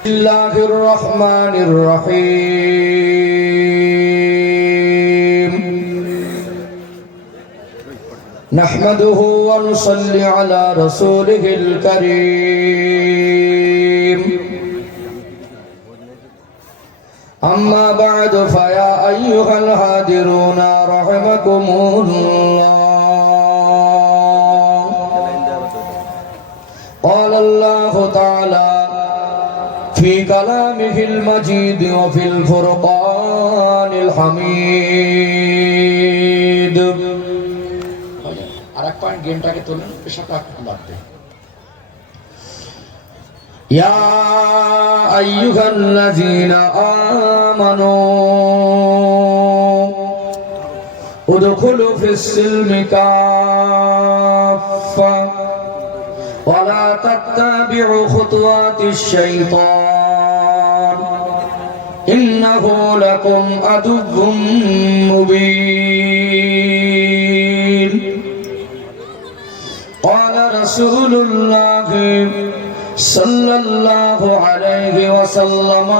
বিসমিল্লাহির রহমানির রহিম নাহমাদুহু ওয়া নুসাল্লি আলা রাসূলিহিল কারীম আম্মা বা'দু ফায়া আইয়ুহাল হাদিরুনা রাহিমাকুমুল্লাহ قال الله تعالى في كلامه المجيد وفي الفرقان الحميد আরেক পয়েন্ট গেমটাকে তোলেন পেশাটা বাড়তে يا أيها الذين آمنوا ادخلوا في السلم كافة ولا تتبعوا خطوات الشيطان إنه لكم عدو مبين قال رسول الله صلى الله عليه وسلم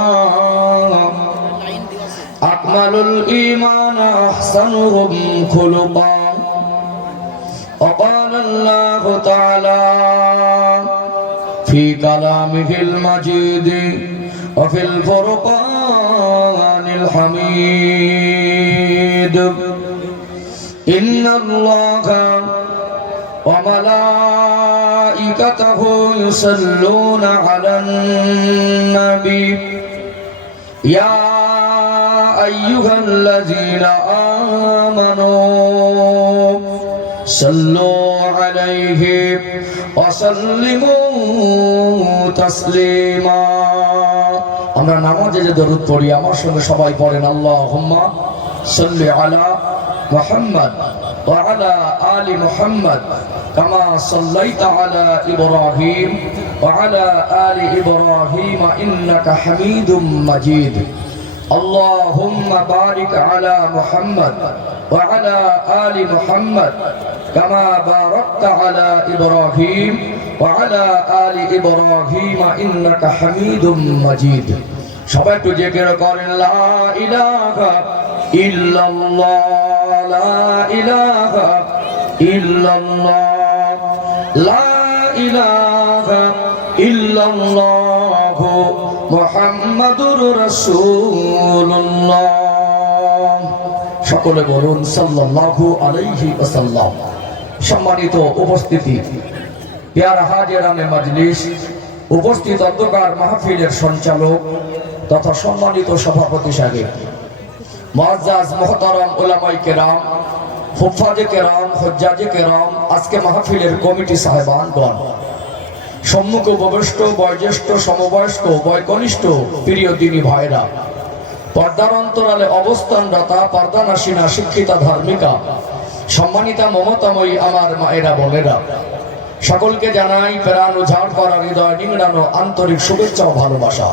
أكمل الإيمان أحسنهم خلقا وقال الله تعالى في كلامه المجيد وفي الفرقان الحميد إن الله وملائكته يصلون على النبي يا أيها الذين آمنوا صلوا عليه وسلموا تسليما আমরা নামাজে যে দরুদ পড়ি আমার সঙ্গে সবাই পড়েন আল্লাহুম্মা সাল্লি আলা মুহাম্মদ ওয়া আলা আলি মুহাম্মদ কামা সাল্লাইতা আলা ইব্রাহিম ওয়া আলা আলি ইব্রাহিম ইন্নাকা হামিদুম মাজিদ اللهم بارك على محمد وعلى آل محمد كما باركت على إبراهيم وعلى آل إبراهيم إنك حميد مجيد সবাই একটু জেগে করেন লা ইলাহা ইল্লাল্লাহ লা ইলাহা ইল্লাল্লাহ লা ইলাহা ইল্লাল্লাহ মুহাম্মাদুর রাসূলুল্লাহ সকলে বলুন সাল্লাল্লাহু আলাইহি ওয়াসাল্লাম। সম্মানিত উপস্থিতি, পেয়ারা হাজিরানে মজলিস, উপস্থিত অধ্যকার মাহফিলের সঞ্চালক তথা সম্মানিত সভাপতি সাহেব, মুআজ্জাজ মুহতারাম উলামায়ে কেরাম, হুফাজে কেরাম, হুজ্জাজে কেরাম, আজকে মাহফিলের কমিটি সাহেবানগণ, সম্মুখ উপবিষ্ট বয়োজ্যেষ্ঠ সমবয়স্ক বয়কনিষ্ঠ প্রিয় দিনী ভাইরা, পর্দার অন্তরালে অবস্থানরতা পর্দানাসীনা শিক্ষিতা ধার্মিকা সম্মানিতা মমতাময়ী আমার মায়েরা বোনেরা, সকলকে জানাই প্রাণ উজাড় করা হৃদয় নিংড়ানো আন্তরিক শুভেচ্ছা ও ভালোবাসা।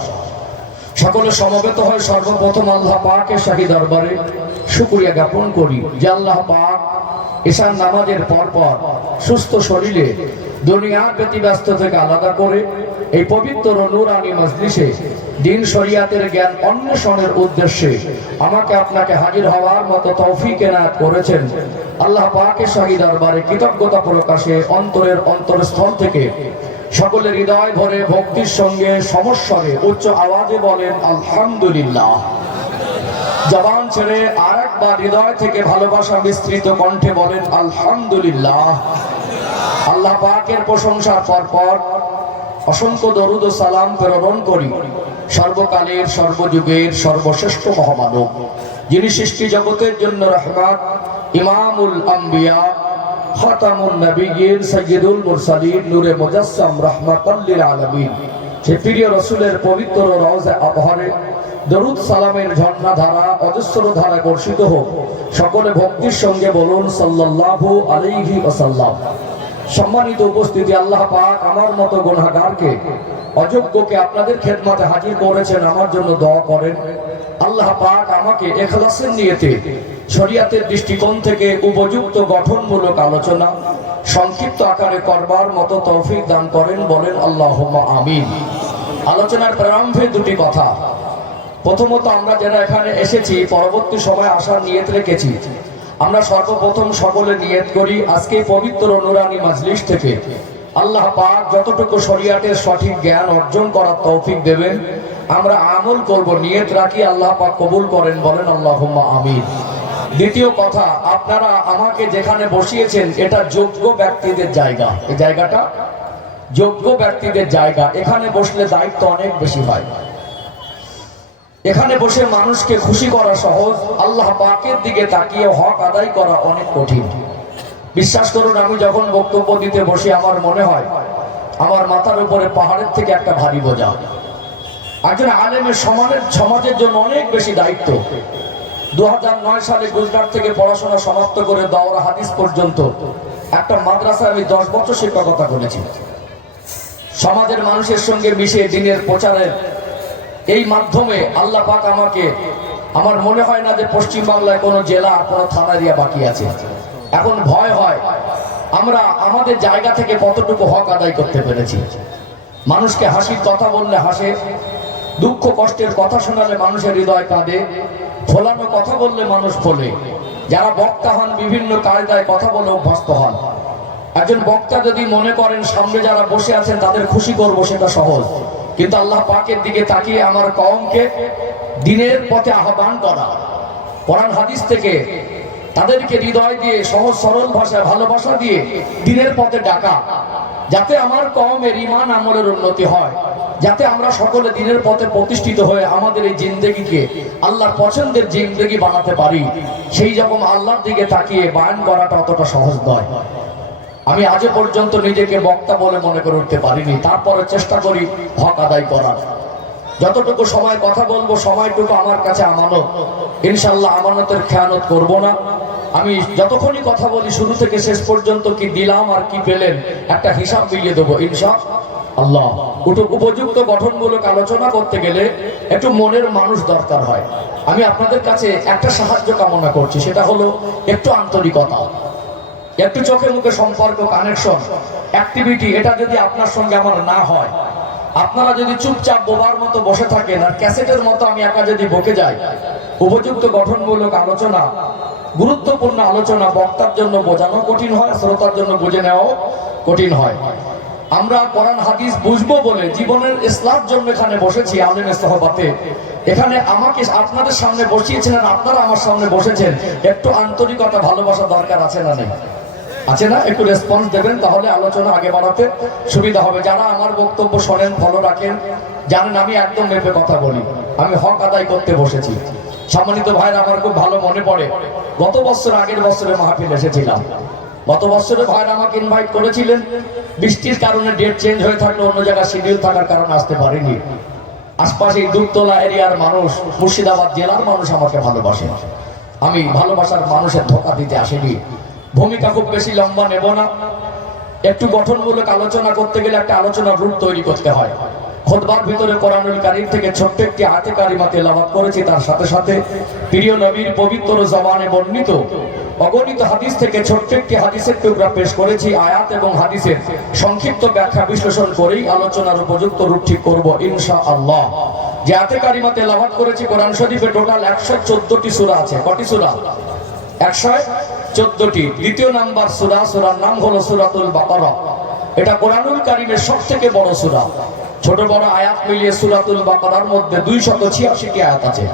সকলে সমবেত হয় সর্বপ্রথম আল্লাহ পাকের শাহী দরবারে শুকরিয়া জ্ঞাপন করি যে আল্লাহ পাক ঈশার নামাজের পরপর সুস্থ শরীরে দুনিয়ার ব্যতিব্যস্ত থেকে আলাদা করে এই পবিত্র নূরানী মজলিসে দিন শরিয়াতের জ্ঞান অন্বেষণের উদ্দেশ্যে আমাকে আপনাকে হাজির হওয়ার মতো তৌফিক এনায়েত করেছেন। আল্লাহ পাকের শাহী দরবারে কৃতজ্ঞতা প্রকাশে অন্তরের অন্তরস্থল থেকে সকলের হৃদয় ভরে ভক্তির সঙ্গে সমস্বরে উচ্চ আওয়াজে বলেন আলহামদুলিল্লাহ। জবান ছেড়ে আরেকবার হৃদয় থেকে ভালোবাসা মিশ্রিত কণ্ঠে বলেন আলহামদুলিল্লাহ। আল্লাহ পাকের প্রশংসার পর অসংখ্য দরুদ ও সালাম প্রেরণ করি সর্বকালের সর্বযুগের সর্বশ্রেষ্ঠ মহামানব, যিনি সৃষ্টি জগতের জন্য রহমত, ইমামুল আম্বিয়া, খাতামুন নবিয়্যিন, সাইয়্যিদুল মুরসালিন, নূরে মুজাসসাম, রাহমাতাল লিল আলামিন, সে প্রিয় রাসূলের পবিত্র রওজা আবহারে দরুদ সালামের ঝর্ণা ধারা অজস্র ধারা বর্ষিত হোক। সকলে ভক্তির সঙ্গে বলুন সাল্লাল্লাহু আলাইহি ওয়াসাল্লাম। সম্মানিত উপস্থিতি, আল্লাহ পাক আমার মতো গুনাহগারকে অযোগ্যকে আপনাদের খেদমতে হাজির করেছেন, আমার জন্য দোয়া করেন। আল্লাহ পাক আমাকে ইখলাসের নিয়তে শরিয়াতের দৃষ্টিকোণ থেকে উপযুক্ত গঠনমূলক আলোচনা সংক্ষিপ্ত আকারে করবার মতো তৌফিক দান করেন, বলেন আল্লাহুম্মা আমিন। আলোচনার প্রারম্ভে দুটি কথা। প্রথমত, আমরা যারা এখানে এসেছি পরবর্তী সময় আসার নিয়ত রেখেছি, আমরা সর্বপ্রথম সকলে নিয়ত করি আজকে পবিত্র নুরানি মাজলিস থেকে আল্লাহ পাক যতটুকু শরিয়াতের সঠিক জ্ঞান অর্জন করার তৌফিক দেবেন, আমরা আমল করব, নিয়ত রাখি আল্লাহ পাক কবুল করেন, বলেন আল্লাহুম্মা আমিন। দ্বিতীয় কথা, আপনারা আমাকে যেখানে বসিয়েছেন এটা যোগ্য ব্যক্তিদের জায়গা, এই জায়গাটা যোগ্য ব্যক্তিদের জায়গা। এখানে বসলে দায়িত্ব অনেক বেশি হয়। এখানে বসে মানুষকে খুশি করা সহজ, আল্লাহ পাকের দিকে তাকিয়ে হক আদায় করা অনেক কঠিন। বিশ্বাস করুন, আমি যখন বক্তব্য দিতে বসি আমার মনে হয় আমার মাথার উপরে পাহাড়ের থেকে একটা ভারী বোঝা। একজন আলেমের সমাজের জন্য অনেক বেশি দায়িত্ব। 2009 সালে গুজরাট থেকে পড়াশোনা সমাপ্ত করে দাওরা হাদিস পর্যন্ত একটা মাদ্রাসায় আমি 10 বছর শিক্ষকতা করেছি। সমাজের মানুষের সঙ্গে মিশে দিনের প্রচারের এই মাধ্যমে আল্লাহ পাক আমাকে, আমার মনে হয় না যে পশ্চিম বাংলায় কোনো জেলা কোনো থানা এরিয়া বাকি আছে। এখন ভয় হয় আমরা আমাদের জায়গা থেকে কতটুকু হক আদায় করতে পেরেছি। মানুষকে হাসির কথা বললে হাসে, দুঃখ কষ্টের কথা শোনালে মানুষের হৃদয় কাঁদে, ফোলানো কথা বললে মানুষ ফোলে। যারা বক্তা হন বিভিন্ন কায়দায় কথা বলে অভ্যস্ত হন। একজন বক্তা যদি মনে করেন সামনে যারা বসে আছেন তাদের খুশি করবো, সেটা সহজ, কিন্তু আল্লাহ পাকের দিকে তাকিয়ে আমার কওমকে দ্বীনের পথে আহ্বান করা, কোরআন হাদিস থেকে তাদেরকে হৃদয় দিয়ে সহজ সরল ভাষায় ভালোবাসা দিয়ে দ্বীনের পথে ডাকা, যাতে আমার কওমের ঈমান আমলের উন্নতি হয়, যাতে আমরা সকলে দ্বীনের পথে প্রতিষ্ঠিত হয়ে আমাদের এই জিন্দেগিকে আল্লাহর পছন্দের জিন্দেগি বানাতে পারি। সেই রকম আল্লাহর দিকে তাকিয়ে বায়ান করাটা অতটা সহজ নয়। আমি আজ পর্যন্ত নিজেকে বক্তা বলে মনে করে উঠতে পারিনি, তারপরে চেষ্টা করি হক আদায় করার। যতটুকু সময় কথা বলবো সময়টুকু আমার কাছে আমানত, ইনশাআল্লাহ আমানতের খেয়ানত করব না। আমি যতক্ষণই কথা বলি শুরু থেকে শেষ পর্যন্ত কি দিলাম আর কি পেলেন একটা হিসাব মিলিয়ে দেবো ইনশাআল্লাহ। উপযুক্ত গঠনমূলক আলোচনা করতে গেলে একটু মনের মানুষ দরকার হয়। আমি আপনাদের কাছে একটা সাহায্য কামনা করছি, সেটা হলো একটু আন্তরিকতা, একটু চোখে মুখে সম্পর্ক, কানেকশন, অ্যাক্টিভিটি। এটা যদি আপনার সঙ্গে আমার না হয়, আপনারা যদি চুপচাপ বোবার মতো বসে থাকেন আর ক্যাসেটের মতো আমি একা যদি বকে যাই, উপযুক্ত গঠনমূলক আলোচনা, গুরুত্বপূর্ণ আলোচনা বক্তার জন্য বোঝানো কঠিন হয়, শ্রোতার জন্য বুঝে নেওয়াও কঠিন হয়। আমরা কোরআন হাদিস বুঝবো বলে জীবনের ইসলামের জন্য এখানে বসেছি আলেমের সহবাতে। এখানে আমাকে আপনাদের সামনে বসিয়েছেন আর আপনারা আমার সামনে বসেছেন, একটু আন্তরিকতা ভালোবাসা দরকার আছে না নেই? আছে না? একটু রেসপন্স দেবেন, তাহলে আলোচনা আগে বাড়াতে সুবিধা হবে। যারা আমার বক্তব্য শোনেন, ফলো রাখেন, জানেন আমি একদম মেপে কথা বলি, আমি হক আদায় করতে বসেছি। সম্মানিত ভাইরা, আমার খুব ভালো মনে পড়ে গত বছর আগের বছরে মাহফিল এসেছিলাম। গত বছরে ভাইরা আমাকে ইনভাইট করেছিলেন, বৃষ্টির কারণে ডেট চেঞ্জ হয়ে থাকলো, অন্য জায়গায় শিডিউল থাকার কারণে আসতে পারিনি। আশপাশে দুধতলা এরিয়ার মানুষ, মুর্শিদাবাদ জেলার মানুষ আমাকে ভালোবাসে। আমি ভালোবাসার মানুষের ধোঁকা দিতে আসেনি। ভূমিকা খুব বেশি লম্বা নেব না। একটু গঠনমূলক আলোচনা করতে গেলে একটা আলোচনার রূপ তৈরি করতে হয়। খুতবার ভিতরে কোরআনুল কারীম থেকে ছোট্ট একটি আয়াতে কারিমা তেলাওয়াত করেছি, তার সাথে সাথে প্রিয় নবীর পবিত্র জবানে বর্ণিত অগণিত হাদিস থেকে ছোট্ট একটি হাদিসের টুকরা পেশ করেছি। আয়াত এবং হাদিসের সংক্ষিপ্ত ব্যাখ্যা বিশ্লেষণ করেই আলোচনার উপযুক্ত রূপ ঠিক করব ইনশাআল্লাহ। যে আয়াতে কারিমা তেলাওয়াত করেছি, কোরআন শরীফে টোটাল 114টি সূরা আছে। কটি সূরা? 114টি। দ্বিতীয় নাম্বার সূরা, সূরার নাম হলো সূরাতুল বাকারা। এটা কোরআনুল কারীমের সবথেকে বড় সূরা। ছোট বড় আয়াত মিলিয়ে সূরাতুল বাকারার মধ্যে 286টি আয়াত আছে।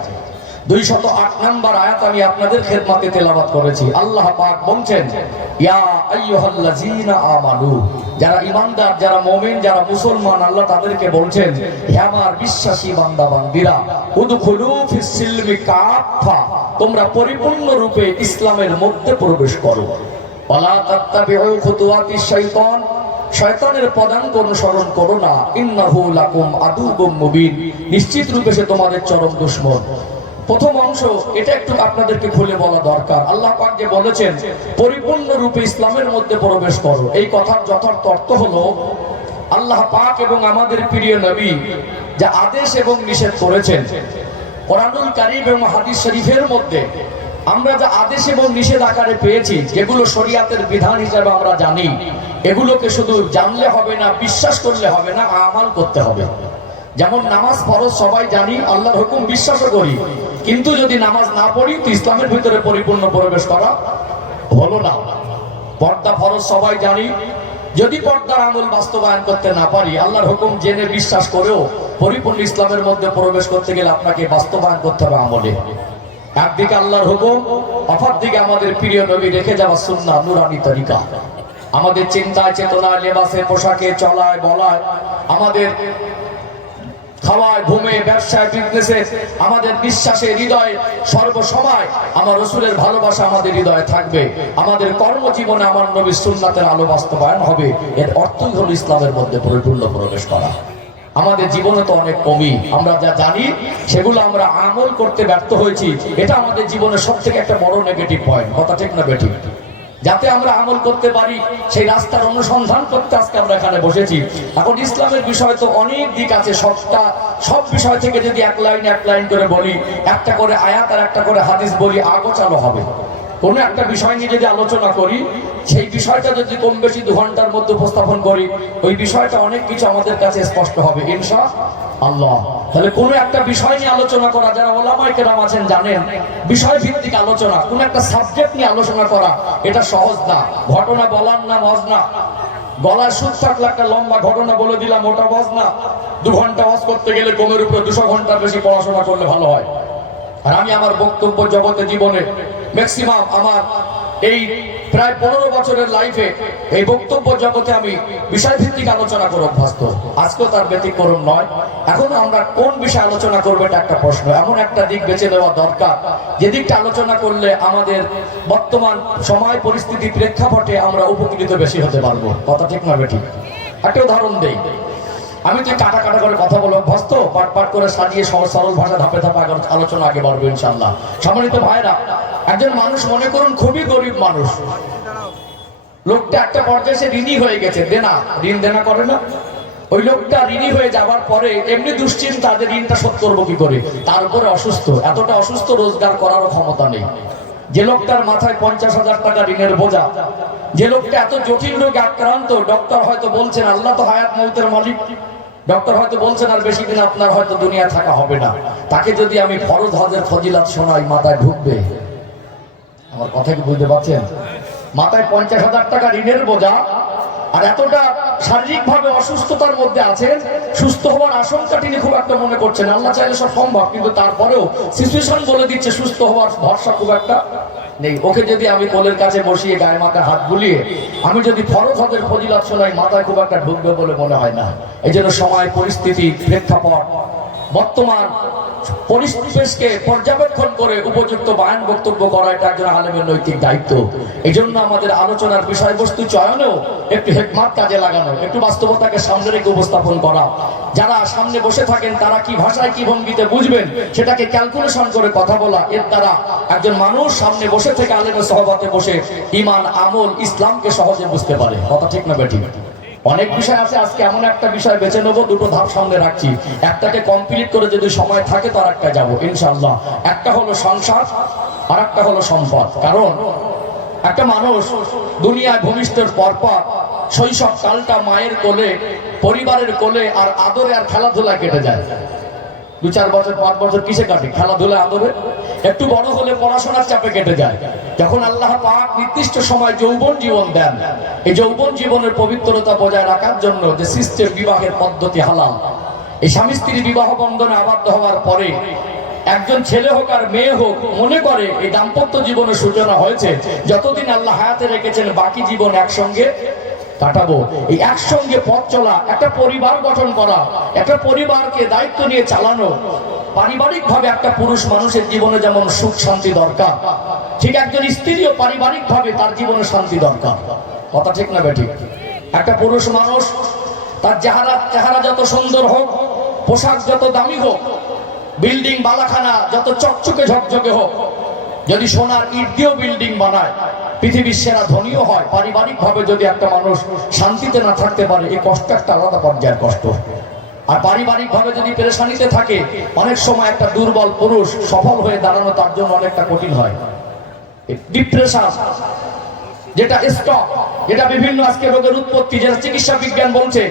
208 নাম্বার আয়াত আমি আপনাদের খেদমতে তেলাওয়াত করেছি। আল্লাহ পাক বলছেন, ইয়া আইয়ুহাল্লাযীনা আমানু, যারা ঈমানদার, যারা মুমিন, যারা মুসলমান, আল্লাহ তাদেরকে বলছেন, হে আমার বিশ্বাসী বান্দা বান্দীরা, উদখুলু ফিস সিলমি কাফা, তোমরা পরিপূর্ণ রূপে ইসলামের মধ্যে প্রবেশ করো। ওয়ালা তাত্তাবিউ খুতুওয়াতিশ শাইতান, শয়তানের পদাঙ্ক অনুসরণ করো না। ইন্নাহু লাকুম আদুউম মুবিন, নিশ্চিত রূপে সে তোমাদের চরম দুশমন। প্রথম অংশ এটা একটু আপনাদেরকে খুলে বলা দরকার। আল্লাহ পাক যে বলেছেন পরিপূর্ণ রূপে ইসলামের মধ্যে প্রবেশ করো, এই কথার যথার্থ অর্থ হলো আল্লাহ পাক এবং আমাদের প্রিয় নবী যা আদেশ এবং নিষেধ করেছেন কোরআনুল কারীম এবং হাদিস শরীফের মধ্যে, আমরা যা আদেশ এবং নিষেধ আকারে পেয়েছি, যেগুলো শরীয়তের বিধান হিসেবে আমরা জানি, এগুলোকে শুধু জানলে হবে না, বিশ্বাস করলে হবে না, আমাল করতে হবে। যেমন নামাজ ফরজ সবাই জানি, আল্লাহর হুকুম বিশ্বাসও করি, কিন্তু যদি নামাজ না পড়ি তো ইসলামের ভিতরে পরিপূর্ণ প্রবেশ করা হলো না। পর্দা ফরজ সবাই জানি, যদি পর্দার আমল বাস্তবায়ন করতে না পারি, আল্লাহর হুকুম জেনে বিশ্বাস করেও পরিপূর্ণ ইসলামের মধ্যে প্রবেশ করতে গেলে আপনাকে বাস্তবায়ন করতে হবে আমলে। একদিকে আল্লাহর হুকুম, অপরদিকে আমাদের প্রিয় নবী রেখে যাওয়া সুন্নাহ, নুরানি তরিকা। আমাদের চিন্তায় চেতনায়, লেবাসে, পোশাকে, চলায় বলায়, আমাদের খাওয়ায়, ঘুমে, ব্যবসায়, বিজনেসে, আমাদের বিশ্বাসে, হৃদয়ে সর্বসময় আমার রাসূলের ভালোবাসা আমাদের হৃদয়ে থাকবে। আমাদের কর্মজীবনে আমার নবীর সুন্নাতের আলো বাস্তবায়ন হবে। এর অর্থই হলো ইসলামের মধ্যে পরিপূর্ণ প্রবেশ করা। আমাদের জীবনে তো অনেক কমই, আমরা যা জানি সেগুলো আমরা আমল করতে ব্যর্থ হয়েছি। এটা আমাদের জীবনের সব থেকে একটা বড় নেগেটিভ পয়েন্ট। কথা ঠিক না বেঠিক? যাতে আমরা আমল করতে পারি সেই রাস্তার অনুসন্ধান করতে আজকে আমরা এখানে বসেছি। এখন ইসলামের বিষয় তো অনেক দিক আছে, সব বিষয় থেকে যদি এক লাইন করে বলি, একটা করে আয়াত আর একটা করে হাদিস বলি, আগোছালো হবে। কোনো একটা বিষয় নিয়ে যদি আলোচনা করি, সেই বিষয়টা যদি কম বেশি 2 ঘন্টার মধ্যে উপস্থাপন করি, ওই বিষয়টা অনেক কিছু আমাদের কাছে স্পষ্ট হবে ইনশাআল্লাহ। তাহলে কোনো একটা বিষয় নিয়ে আলোচনা করা, যারা ওলামায়ে কেরাম আছেন জানেন, বিষয় ভিত্তিক আলোচনা, কোনো একটা সাবজেক্ট নিয়ে আলোচনা করা এটা সহজ না। ঘটনা বলার না মজ না, গলার সুর থাকলে একটা লম্বা ঘটনা বলে দিলাম, ওটা মজ না। 2 ঘন্টা ওয়াজ করতে গেলে কমের উপরে 200 ঘন্টার বেশি পড়াশোনা করলে ভালো হয়। আর আমি আমার বক্তব্য জগতে জীবনে ম্যাক্সিমাম আমার এই প্রায় 15 বছরের লাইফে এই বক্তব্য জগতে আমি বিষয়ভিত্তিক আলোচনা করে অভ্যস্ত। আজকেও তার ব্যতিক্রম নয়। এখন আমরা কোন বিষয়ে আলোচনা করবো এটা একটা প্রশ্ন। এমন একটা দিক বেছে নেওয়া দরকার যে দিকটা আলোচনা করলে আমাদের বর্তমান সময় পরিস্থিতি প্রেক্ষাপটে আমরা উপকৃত বেশি হতে পারবো। কথা ঠিক না বেঠিক? একটা উদাহরণ দেই। আমি তো কাটা করে কথা বলে অভ্যস্ত, পাট করে সাজিয়ে সহজ সরল ভাষা ধাপে ধাপে আলোচনা আগে বাড়বো ইনশাআল্লাহ। সম্মানিত ভাইরা, একজন মানুষ মনে করুন খুবই গরিব মানুষ, লোকটা একটা পর্যায়ে সে ঋণী হয়ে গেছে, ঋণ দেনা করে না, ওই লোকটা ঋণী হয়ে যাওয়ার পরে এমনি দুশ্চিন্তা যে ঋণটা শোধ করবো কি করে, তার উপরে অসুস্থ, এতটা অসুস্থ রোজগার করারও ক্ষমতা নেই। যে লোকটার মাথায় 50,000 টাকা ঋণের বোঝা, যে লোকটা এত জটিল রোগে আক্রান্ত, ডক্টর হয়তো বলছেন, আল্লাহ তো হায়াত মউতের মালিক, ডক্টর হয়তো বলছেন আর বেশি দিন আপনার হয়তো দুনিয়া থাকা হবে না, তাকে যদি আমি ফরজ হজের ফজিলত শোনাই মাথায় ঢুকবে? আমার কথা কি বুঝতে পারছেন? মাথায় 50,000 টাকা ঋণের বোঝা, আর এতটা শারীরিকভাবে অসুস্থতার মধ্যে আছেন, সুস্থ হওয়ার আশঙ্কা তিনি খুব একটা মনে করছেন। আল্লাহ চাইলে সব সম্ভব, কিন্তু তারপরেও সিচুয়েশন বলে দিচ্ছে সুস্থ হওয়ার ভরসা খুব একটা নেই। ওকে যদি আমি কোলের কাছে বসিয়ে গায়ে মাথায় হাত বুলিয়ে আমি যদি ফরজ হজের ফজিলত শোনাই, মাথায় খুব একটা ঢুকবে বলে মনে হয় না। এই জন্য সময়, পরিস্থিতি, প্রেক্ষাপট, বর্তমান পরিস্থিতিকে পর্যবেক্ষণ করে উপযুক্ত বায়ান বক্তব্য করা এটা একজন আলেমের নৈতিক দায়িত্ব। এই জন্য আমাদের আলোচনার বিষয়বস্তু চয়নেও একটু হিকমত কাজে লাগানো, একটু বাস্তবতাকে সামনে রেখে উপস্থাপন করা। যারা সামনে বসে থাকেন তারা কি ভাষায় কি ভঙ্গিতে বুঝবেন সেটাকে ক্যালকুলেশন করে কথা বলা, এর দ্বারা একজন মানুষ সামনে বসে থেকে আলেমের সহবতে বসে ঈমান, আমল, ইসলামকে সহজে বুঝতে পারে। কথা ঠিক না বেঠিক? অনেক বিষয় আছে, আজকে এমন একটা বিষয় বেছে নেবো, 2টো ধাপ সামনে রাখছি, একটাকে কমপ্লিট করে যদি সময় থাকে তো আর একটা যাবো ইনশাআল্লাহ। একটা হলো সংসার আর একটা হলো সম্পদ। কারণ একটা মানুষ দুনিয়ায় ভূমিষ্ঠের পরপর শৈশব কালটা মায়ের কোলে, পরিবারের কোলে আর আদরে আর খেলাধুলা কেটে যায়। 2-4 বছর 5 বছর কিসে কাটে? খেলাধুলা, আদরে। একটু বড় হলে পড়াশোনার চাপে কেটে যায়। যখন আল্লাহ পাক নির্দিষ্ট সময় যৌবন জীবন দেন, এই যৌবন জীবনের পবিত্রতা বজায় রাখার জন্য যে সিস্টেম, বিবাহের পদ্ধতি হালাল, এই স্বামী স্ত্রী বিবাহ বন্ধনে আবদ্ধ হওয়ার পরে একজন ছেলে হোক আর মেয়ে হোক মনে করে এই দাম্পত্য জীবনের সূচনা হয়েছে, যতদিন আল্লাহ হায়াতে রেখেছেন বাকি জীবন একসঙ্গে কাটাবো। এই একসঙ্গে পথ চলা, একটা পরিবার গঠন করা, একটা পরিবারকে দায়িত্ব নিয়ে চালানো, পারিবারিক ভাবে একটা পুরুষ মানুষের জীবনে যেমন সুখ শান্তি দরকার, ঠিক একজন স্ত্রীও পারিবারিক ভাবে তার জীবনে শান্তি দরকার। কথা ঠিক না বেঠিক? একটা পুরুষ মানুষ তার চেহারা যত সুন্দর হোক, পোশাক যত দামি হোক, বিল্ডিং বালাখানা যত চকচকে ঝকঝকে হোক, যদি সোনার ইট দিয়েও বিল্ডিং বানায়, পৃথিবীর সেরা ধনীও হয়, পারিবারিক ভাবে যদি একটা মানুষ শান্তিতে না থাকতে পারে, এই কষ্ট একটা আলাদা পর্যায়ের কষ্ট। আর পারিবারিক ভাবে যদি পেরেশানিতে থাকে, অনেক সময় একটা দুর্বল পুরুষ সফল হয়ে দাঁড়ানো তার জন্য অনেকটা কঠিন হয়। ডিপ্রেশন, যেটা স্টক, যেটা বিভিন্ন আজকে রোগের উৎপত্তি, যেটা চিকিৎসা বিজ্ঞান বলছে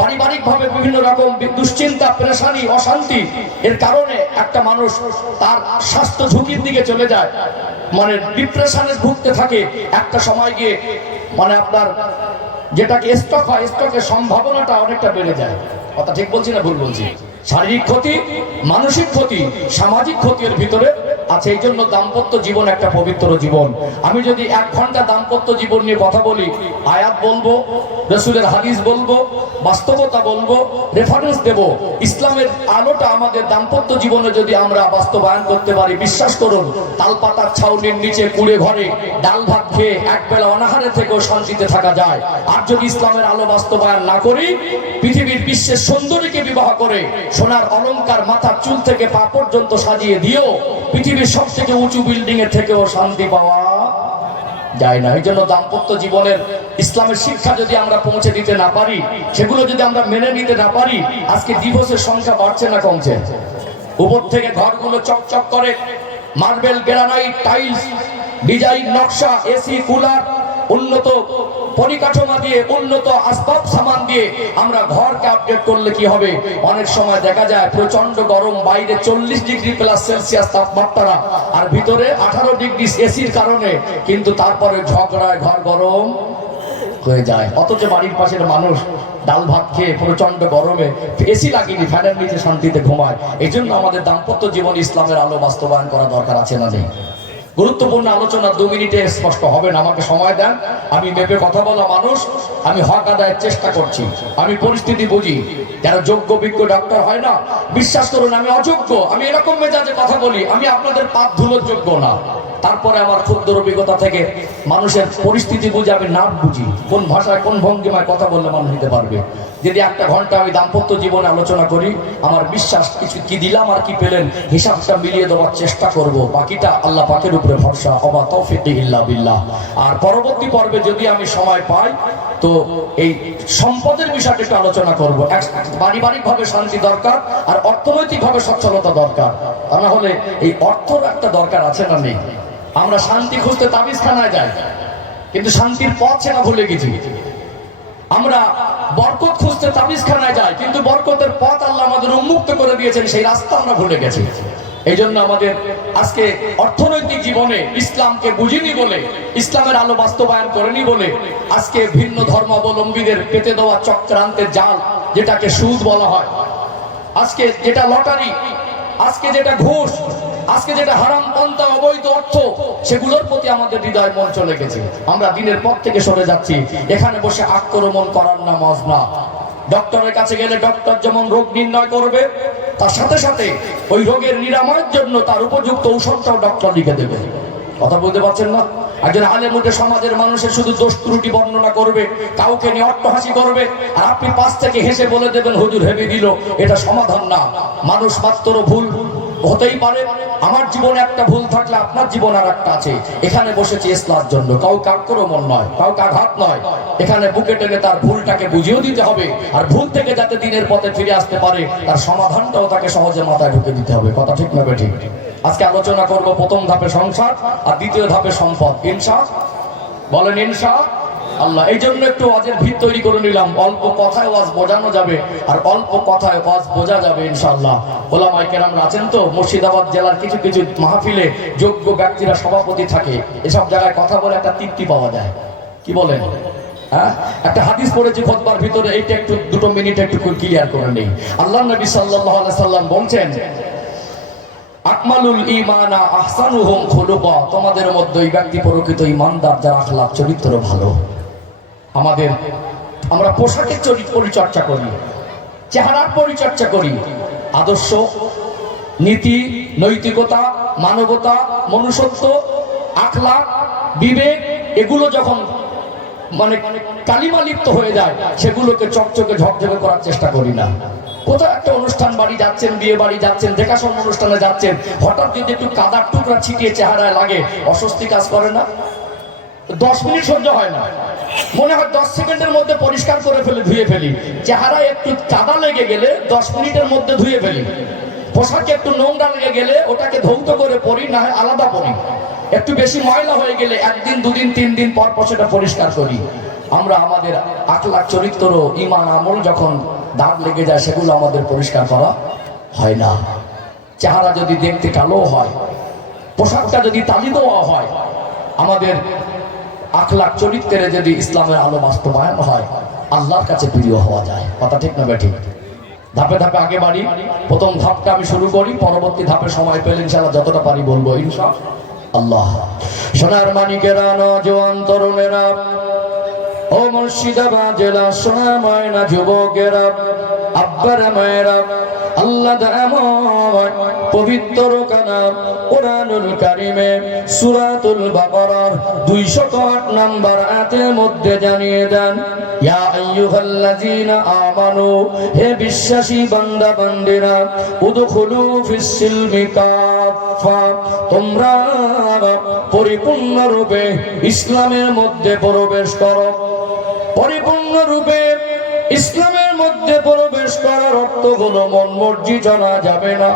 পারিবারিক ভাবে বিভিন্ন রকম দুশ্চিন্তা, পেরেশানি, অশান্তি এর কারণে একটা মানুষ তার স্বাস্থ্য ঝুঁকির দিকে চলে যায়, মানে ডিপ্রেশনে ভুগতে থাকে। একটা সময় গিয়ে মানে আপনার যেটাকে স্টক হয়, স্টকের সম্ভাবনাটা অনেকটা বেড়ে যায়। কথা ঠিক বলছি না ভুল বলছি? শারীরিক ক্ষতি, মানসিক ক্ষতি, সামাজিক ক্ষতির ভিতরে আছে। এই জন্য দাম্পত্য জীবন একটা পবিত্র জীবন। আমি যদি 1 ঘন্টা দাম্পত্য জীবন নিয়ে কথা বলি, আয়াত বলবো, রাসূলের হাদিস বলবো, বাস্তবতা বলবো, রেফারেন্স দেব, ইসলামের আলোটা আমাদের দাম্পত্য জীবনে যদি আমরা বাস্তবায়ন করতে পারি, বিশ্বাস করুন তালপাতার ছাউনির নিচে কুড়ে ঘরে ডাল ভাত খেয়ে একবেলা অনাহারে থেকেও শান্তিতে থাকা যায়। আর যদি ইসলামের আলো বাস্তবায়ন না করি, পৃথিবীর বিশ্বের সুন্দরীকে বিবাহ করে সোনার অলংকার মাথার চুল থেকে পা পর্যন্ত সাজিয়ে দিও, পৃথিবীর সব থেকে উঁচু বিল্ডিং এর থেকেও শান্তি পাওয়া যায় না। এই জন্য দাম্পত্য জীবনের ইসলামের শিক্ষা যদি আমরা পৌঁছে দিতে না পারি, সেগুলো যদি আমরা মেনে নিতে না পারি, আজকে ডিভোর্সের সংখ্যা বাড়ছে না কমছে? উপর থেকে ঘরগুলো চকচক করে, মার্বেল, গ্রানাইট, টাইলস, ডিজাইন, নকশা, এসি, কুলার, উন্নত পরিকাঠামো দিয়ে, উন্নত আসবাব সামান দিয়ে আমরা ঘরকে আপডেট করলে কি হবে? অনেক সময় দেখা যায় প্রচন্ড গরম, বাইরে 40 ডিগ্রি প্লাস সেলসিয়াস তাপমাত্রা, আর ভিতরে 18 ডিগ্রি এসির কারণে, কিন্তু তারপরে ঝগড়ায় ঘর গরম হয়ে যায়। অথচ বাড়ির পাশের মানুষ ডাল ভাত খেয়ে প্রচন্ড গরমে এসি লাগিয়ে ফ্যানের নিচে শান্তিতে ঘুমায়। এই জন্য আমাদের দাম্পত্য জীবন ইসলামের আলো বাস্তবায়ন করা দরকার আছে না নেই? গুরুত্বপূর্ণ আলোচনা 2 মিনিটে স্পষ্ট হবে না, আমাকে সময় দেন। আমি মেপে কথা বলা মানুষ, আমি হক আদায়ের চেষ্টা করছি, আমি পরিস্থিতি বুঝি। যারা যোগ্য বিজ্ঞ ডাক্তার হয় না, বিশ্বাস করুন আমি অযোগ্য, আমি এরকম মেজাজে কথা বলি, আমি আপনাদের পাপ ধুলোর যোগ্য না। তারপরে আমার ক্ষুদ্র অভিজ্ঞতা থেকে মানুষের পরিস্থিতি বুঝে আমি নাম বুঝি, কোন ভাষায় কোন ভঙ্গিমায় কথা বললে মানুষ নিতে পারবে। যদি 1 ঘন্টা আমি দাম্পত্য জীবনে আলোচনা করি, আমার বিশ্বাস কিছু কি দিলাম আর কি পেলেন হিসাবটা মিলিয়ে দেওয়ার চেষ্টা করব। বাকিটা আল্লাহ পাকের উপরে ভরসা, ওয়া তাওফীক ইল্লা বিল্লাহ। আর পরবর্তী পর্বে যদি আমি সময় পাই তো এই সম্পদের বিষয়টা একটু আলোচনা করব। পারিবারিক ভাবে শান্তি দরকার, আর অর্থনৈতিক ভাবে সচ্ছলতা দরকার। তা না হলে এই অর্থর একটা দরকার আছে না নেই? আমরা শান্তি খুঁজতে তাবিজখানায় যাই, কিন্তু শান্তির পথ সেটা ভুলে গেছি। আমরা বরকত খুঁজতে তাবিজখানায় যাই, কিন্তু বরকতের পথ আল্লাহ আমাদের উন্মুক্ত করে দিয়েছেন, সেই রাস্তা আমরা ভুলে গেছি। এই জন্য আমাদের আজকে অর্থনৈতিক জীবনে ইসলামকে বুঝিনি বলে, ইসলামের আলো বাস্তবায়ন করেনি বলে আজকে ভিন্ন ধর্মাবলম্বীদের পেতে দেওয়া চক্রান্তের জাল, যেটাকে সুদ বলা হয়, আজকে যেটা লটারি, আজকে যেটা ঘুষ, আজকে যেটা হারাম পন্থা, অবৈধ অর্থ, সেগুলোর প্রতি আমাদের হৃদয় মন চলে গেছে। আমরা দিনের পথ থেকে সরে যাচ্ছি। এখানে বসে আক্রমণ করার নামাজ না। ডক্টরের কাছে গেলে ডক্টর যেমন রোগ নির্ণয় করবে, তার সাথে সাথে ওই রোগের নিরাময়ের জন্য তার উপযুক্ত ঔষধটাও ডক্টর লিখে দেবে। কথা বলতে পারছেন না? একজন আলেম উঠে সমাজের মানুষের শুধু দোষ ত্রুটি বর্ণনা করবে, কাউকে নিয়ে অট্টহাসি করবে, আর আপনি পাশ থেকে হেসে বলে দেবেন হুজুর হেবি দিল। এটা সমাধান না। মানুষ মাত্র ভুল হতেই পারে। আমার জীবনে একটা ভুল থাকলে আপনার জীবন আর একটা আছে। এখানে বসেছি ইসলামের জন্য, কাউকে আক্রমণ নয়, কাউকে আঘাত নয়। এখানে বুকে টেনে তার ভুলটাকে বুঝিয়েও দিতে হবে, আর ভুল থেকে যাতে দিনের পথে ফিরে আসতে পারে তার সমাধানটাও তাকে সহজে মাথায় ঢুকে দিতে হবে। কথা ঠিক না বেঠিক? আজকে আলোচনা করব প্রথম ধাপে সংসার, আর দ্বিতীয় ধাপে সম্পদ। ইনশা বলেন ইনশা আল্লাহ। এই জন্য একটু ওয়াজের ভিত তৈরি করে নিলাম। অল্প কথায় ওয়াজ বোঝানো যাবে, আর অল্প কথায় ওয়াজ বোঝা যাবে ইনশাআল্লাহ। ওলামায়ে কেরামরা আছেন তো, মুর্শিদাবাদ জেলার কিছু কিছু মাহফিলে যোগ্য ব্যক্তিরা সভাপতি থাকে, এসব জায়গায় কথা বলে একটা তৃপ্তি পাওয়া যায়। কি বলেন? হ্যাঁ, একটা হাদিস পড়েছি খুতবার ভিতরে, এইটা একটু 2 মিনিট একটু ক্লিয়ার করে নেই। আল্লাহর নবী সাল্লাল্লাহু আলাইহি সাল্লাম বলছেন, আকমালুল ঈমানা আহসানুহুম খুলুকা, তোমাদের মধ্যে ওই ব্যক্তি প্রকৃত ঈমানদার যার আখলাক চরিত্র ভালো। আমরা পোশাকের পরিচর্যা করি, চেহারার পরিচর্যা করি, আদর্শ, নীতি, নৈতিকতা, মানবতা, মনুষ্যত্ব, আখলাক, বিবেক, এগুলো যখন মানে কালিমা লিপ্ত হয়ে যায়, সেগুলোকে চকচকে ঝকঝকে করার চেষ্টা করি না। কোথাও একটা অনুষ্ঠান বাড়ি যাচ্ছেন, বিয়ে বাড়ি যাচ্ছেন, দেখাশোনা অনুষ্ঠানে যাচ্ছেন, হঠাৎ যদি একটু কাদার টুকরা ছিটিয়ে চেহারায় লাগে, অস্বস্তি কাজ করে না? 10 মিনিট সহ্য হয় না, মনে হয় 10 সেকেন্ডের মধ্যে পরিষ্কার করে ফেলে, ধুয়ে ফেলি। চেহারায় একটু কাদা লেগে গেলে 10 মিনিটের মধ্যে ধুয়ে ফেলি। পোশাকে একটু নোংরা লেগে গেলে ওটাকে ধৌত করে পরি, না হয় আলাদা পরি। একটু বেশি ময়লা হয়ে গেলে একদিন দুদিন 3 দিন পর পর সেটা পরিষ্কার করি। আমরা আমাদের আখলাক চরিত্র ঈমান আমল যখন দাগ লেগে যায় সেগুলো আমাদের পরিষ্কার করা হয় না। চেহারা যদি দেখতে কালো হয়, পোশাকটা যদি তালি দেওয়া হয়, আমাদের আখলাক চরিত্রে যদি ইসলামের আলো বাস্তবায়ন হয়, আল্লাহর কাছে প্রিয় হওয়া যায়। কথা ঠিক না বেঠিক? ধাপে ধাপে আগে বাড়ি। প্রথম ধাপটা আমি শুরু করি, পরবর্তী ধাপে সময় পেলে ইনশাআল্লাহ যতটা পারি বলবো ইনশাআল্লাহ। সোনার মানিকেরা, নওজোয়ান তরুণেরা, ও মুর্শিদাবাদ জেলা সোনা ময়না যুবকেরা, আব্বার মায়েরা, আল্লাহ দয়াময় পবিত্র কালাম কোরআনুল কারীমে সূরাতুল বাকারার 208 নম্বর আয়াতের মধ্যে জানিয়ে দেন, ইয়া আইয়ুহাল্লাযীনা আমানু, হে বিশ্বাসী বান্দা বান্দিরা, উদখুলু ফিস সিলমি কাফা, তোমরা পরিপূর্ণরূপে ইসলামের মধ্যে প্রবেশ করো। পরিপূর্ণরূপে ইসলামের মধ্যে প্রবেশ করার অর্থ হলো মন মর্জি চলা যাবে না,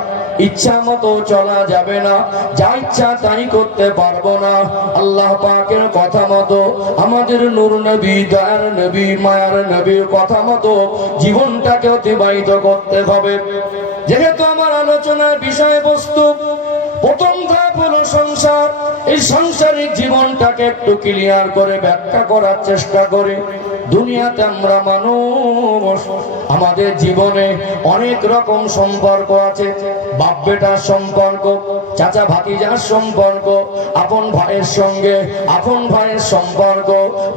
ইচ্ছা মতো চলা যাবে না, যা ইচ্ছা তাই করতে পারবো না। আল্লাহ পাকের কথা মতো, আমাদের নূর নবী, দয়ার নবী, মায়ার নবীর কথা মতো জীবনটাকে অতিবাহিত করতে হবে। যেহেতু আমার আলোচনার বিষয়বস্তু প্রথম ধাপ হলো সংসার, এই সাংসারিক জীবনটাকে একটু ক্লিয়ার করে ব্যাখ্যা করার চেষ্টা করি। দুনিয়াতে আমরা মানুষ, আমাদের জীবনে অনেক রকম সম্পর্ক আছে। বাপ বেটার সম্পর্ক, চাচা ভাতিজার সম্পর্ক, আপন ভাইয়ের সঙ্গে আপন ভাইয়ের সম্পর্ক,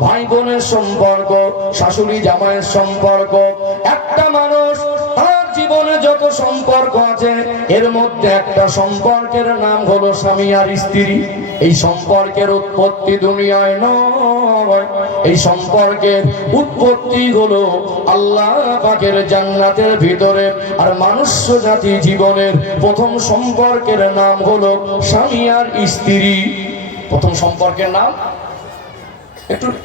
ভাই বোনের সম্পর্ক, শাশুড়ি জামাইয়ের সম্পর্ক। একটা মানুষ তার জীবনে যত সম্পর্ক আছে এর মধ্যে একটা সম্পর্কের নাম হলো স্বামী আর স্ত্রী। এই সম্পর্কের উৎপত্তি দুনিয়ায় নয়, এই সম্পর্কের উৎপত্তি হলো আল্লাহ পাকের জান্নাতের ভিতরে। আর মনুষ্য জাতি জীবনের প্রথম সম্পর্কের নাম হলো স্বামী আর স্ত্রী। প্রথম সম্পর্কের নাম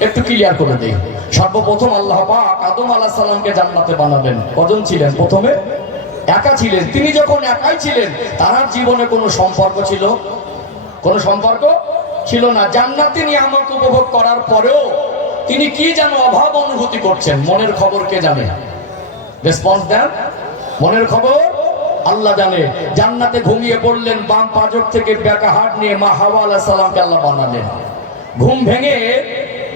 একটু ক্লিয়ার করে দেই। সর্বপ্রথম আল্লাহ পাক আদম আলাইহিস সালামকে জান্নাতে বানালেন। কজন ছিলেন? প্রথমে একা ছিলেন। তিনি যখন একাই ছিলেন, তার জীবনে কোনো সম্পর্ক ছিল? কোনো সম্পর্ক ছিল না। জান্নাতি নিয়ামত উপভোগ করার পরেও তিনি কি যেন অভাব অনুভূতি করছেন। মনের খবর কে জানে? রেসপন্স দেন। মনের খবর আল্লাহ জানে। জান্নাতে ঘুমিয়ে পড়লেন, বাম পাজর থেকে বেঁকা হাত নিয়ে মা হাওয়া আলাইহিস সালামকে আল্লাহ বানালেন। ঘুম ভেঙে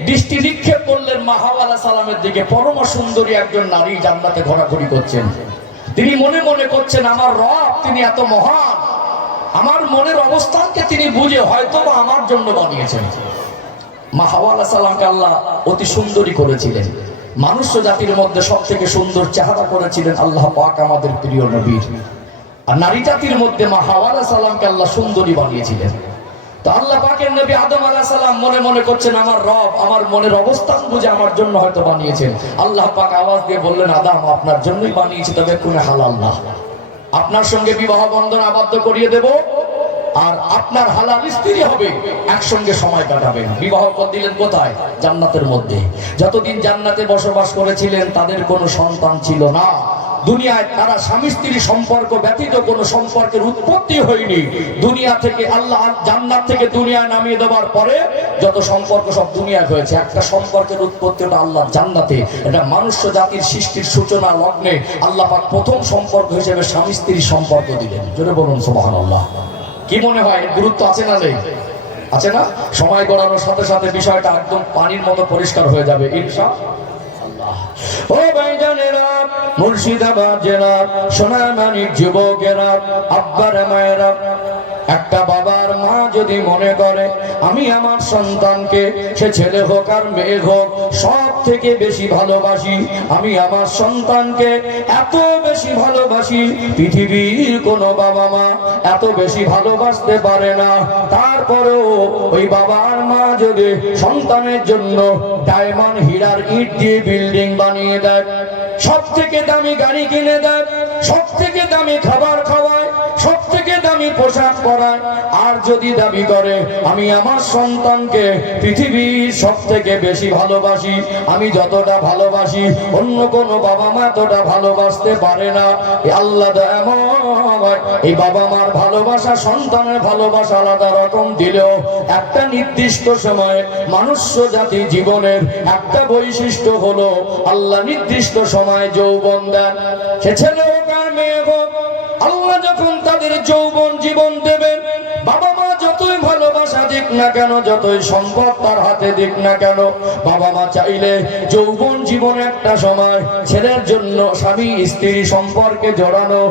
দৃষ্টি নিক্ষেপ করলেন মা হাওয়া আলাইহিস সালামের দিকে। পরম সুন্দরী একজন নারী জান্নাতে ঘোরাঘুরি করছেন। তিনি মনে মনে করছেন, আমার রব তিনি এত মহান, আমার মনের অবস্থানকে তিনি বুঝে হয়তো আমার জন্য বানিয়েছেন। মা হাওয়া আলাইহিস সালামকে আল্লাহ অতি সুন্দরী করেছিলেন। মানুষ জাতির মধ্যে সব থেকে সুন্দর চেহারা করেছিলেন আল্লাহ পাক আমাদের প্রিয় নবীর। আর নারী জাতির মধ্যে মা হাওয়া আলাইহিস সালামকে আল্লাহ সুন্দরী বানিয়েছিলেন। তো আল্লাহ পাকের নবী আদম আলাইহিস সালাম মনে মনে করছেন, আমার রব আমার মনের অবস্থান বুঝে আমার জন্য হয়তো বানিয়েছেন। আল্লাহ পাক আওয়াজ দিয়ে বললেন, আদম আপনার জন্যই বানিয়েছি, তবে কোনো হালাল না। আপনার সঙ্গে বিবাহ বন্ধন আবদ্ধ করিয়ে দেব, আর আপনার হালাল স্ত্রী হবে, একসঙ্গে সময় কাটাবেন। বিবাহ করে দিলেন কোথায়? জান্নাতের মধ্যে। যতদিন জান্নাতে বসবাস করেছিলেন তাদের কোনো সন্তান ছিল না। দুনিয়ায় তারা স্বামী স্ত্রী সম্পর্ক ব্যতীত কোনো সম্পর্কের উৎপত্তি হয়নি। দুনিয়া থেকে আল্লাহ জান্নাত থেকে দুনিয়ায় নামিয়ে দেওয়ার পরে যত সম্পর্ক সব দুনিয়ায় হয়েছে। একটা সম্পর্কের উৎপত্তি ওটা আল্লাহ জান্নাতে। এটা মানুষ জাতির সৃষ্টির সূচনা লগ্নে আল্লাহ পাক প্রথম সম্পর্ক হিসেবে স্বামী স্ত্রীর সম্পর্ক দিলেন। জোরে বলুন সুবহানাল্লাহ। কি মনে হয় গুরুত্ব আছে না নেই? আছে না? সময় গড়ানোর সাথে সাথে বিষয়টা একদম পানির মতো পরিষ্কার হয়ে যাবে ইনশাআল্লাহ। ও ভাইজানেরা, মুর্শিদাবাদ জেলার সোনামানিক যুবকেরা, আব্বার মায়েরা, একটা বাবার মা যদি মনে করে আমি আমার সন্তানকে, সে ছেলে হোক আর মেয়ে হোক, সব থেকে বেশি ভালোবাসি, আমি আমার সন্তানকে এত বেশি ভালোবাসি পৃথিবীর কোনো বাবা মা এত বেশি ভালোবাসতে পারে না। তারপরেও ওই বাবার মা যদি সন্তানের জন্য ডায়মন্ড হীরার ইট দিয়ে বিল্ডিং বানিয়ে দেয়, সব থেকে দামি গাড়ি কিনে দেয়, সব থেকে দামি খাবার খাওয়ায়, সব থেকে দামি পোশাক পরায়, আর যদি দাবি করে আমি আমার সন্তানকে পৃথিবীর সব থেকে বেশি ভালোবাসি, আমি যতটা ভালোবাসি অন্য কোনো বাবা মা এতটা ভালোবাসতে পারে না, আল্লাহ দয়াময় এই বাবা মার ভালোবাসা সন্তানের ভালোবাসা আলাদা রকম দিলেও একটা নির্দিষ্ট সময়ে মনুষ্য জাতি জীবনের একটা বৈশিষ্ট্য হলো আল্লাহ নির্দিষ্ট সময় যৌবন দেন। সে ছেলে হোক আর মেয়ে হোক, আল্লাহ যখন তাদের যৌবন জীবন দেবেন, বাবা মা যতই ভালোবাসা দিক না কেন, যতই সম্পদ তার হাতে দিক না কেন, বাবা মা চাইলে যৌবন জীবনে একটা সময় ছেলের জন্য স্বামী স্ত্রী সম্পর্কে জড়ানো,